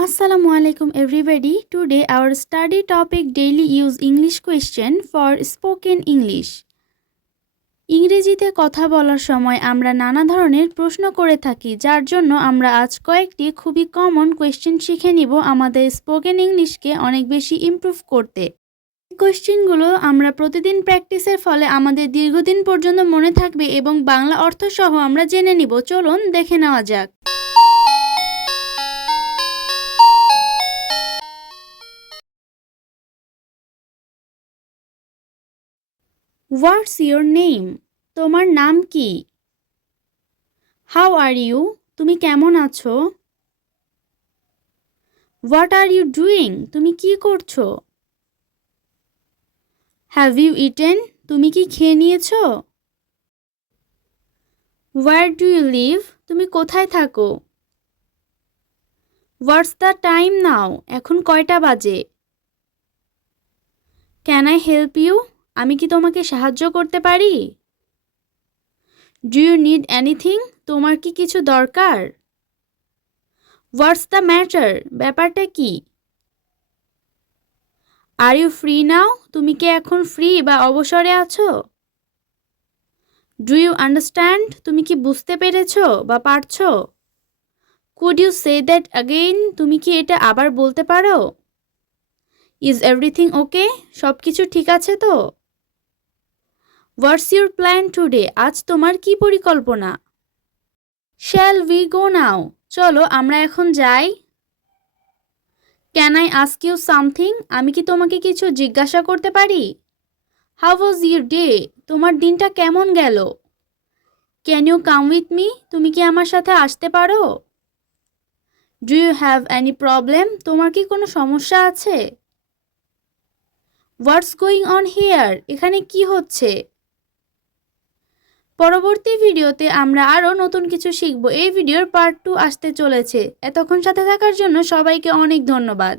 Assalamualaikum everybody. Today our study topic daily use English question for spoken English. ইংরেজিতে কথা বলার সময় আমরা নানা ধরনের প্রশ্ন করে থাকি, যার জন্য আমরা আজ কয়েকটি খুবই কমন কোয়েশ্চেন শিখে নিব আমাদের স্পোকেন ইংলিশকে অনেক বেশি ইমপ্রুভ করতে। এই কোয়েশ্চেনগুলো আমরা প্রতিদিন প্র্যাকটিসের ফলে আমাদের দীর্ঘদিন পর্যন্ত মনে থাকবে এবং বাংলা অর্থ সহ আমরা জেনে নিব। চলুন দেখে নেওয়া যাক। What's your name? তোমার নাম কি? How are you? তুমি কেমন আছো? What are you doing? তুমি কি করছো? Have you eaten? তুমি কি খেয়ে নিয়েছো? Where do you live? তুমি কোথায় থাকো? What's the time now? এখন কয়টা বাজে? Can I help you? আমি কি তোমাকে সাহায্য করতে পারি? Do you need anything? তোমার কি কিছু দরকার? What's the matter? ব্যাপারটা কি? Are you free now? তুমি কি এখন ফ্রি বা অবসরে আছো? Do you understand? তুমি কি বুঝতে পেরেছো বা পারছো? Could you say that again? তুমি কি এটা আবার বলতে পারো? Is everything okay? সব কিছু ঠিক আছে তো? What's your plan today? আজ তোমার কি পরিকল্পনা? Shall we go now? চলো আমরা এখন যাই। Can I ask you something? আমি কি তোমাকে কিছু জিজ্ঞাসা করতে পারি? How was your day? তোমার দিনটা কেমন গেল? Can you come with me? তুমি কি আমার সাথে আসতে পারো? Do you have any problem? তোমার কি কোনো সমস্যা আছে? What's going on here? এখানে কি হচ্ছে? পরবর্তী ভিডিওতে আমরা আরও নতুন কিছু শিখব। এই ভিডিওর পার্ট 2 আসতে চলেছে। এতক্ষণ সাথে থাকার জন্য সবাইকে অনেক ধন্যবাদ।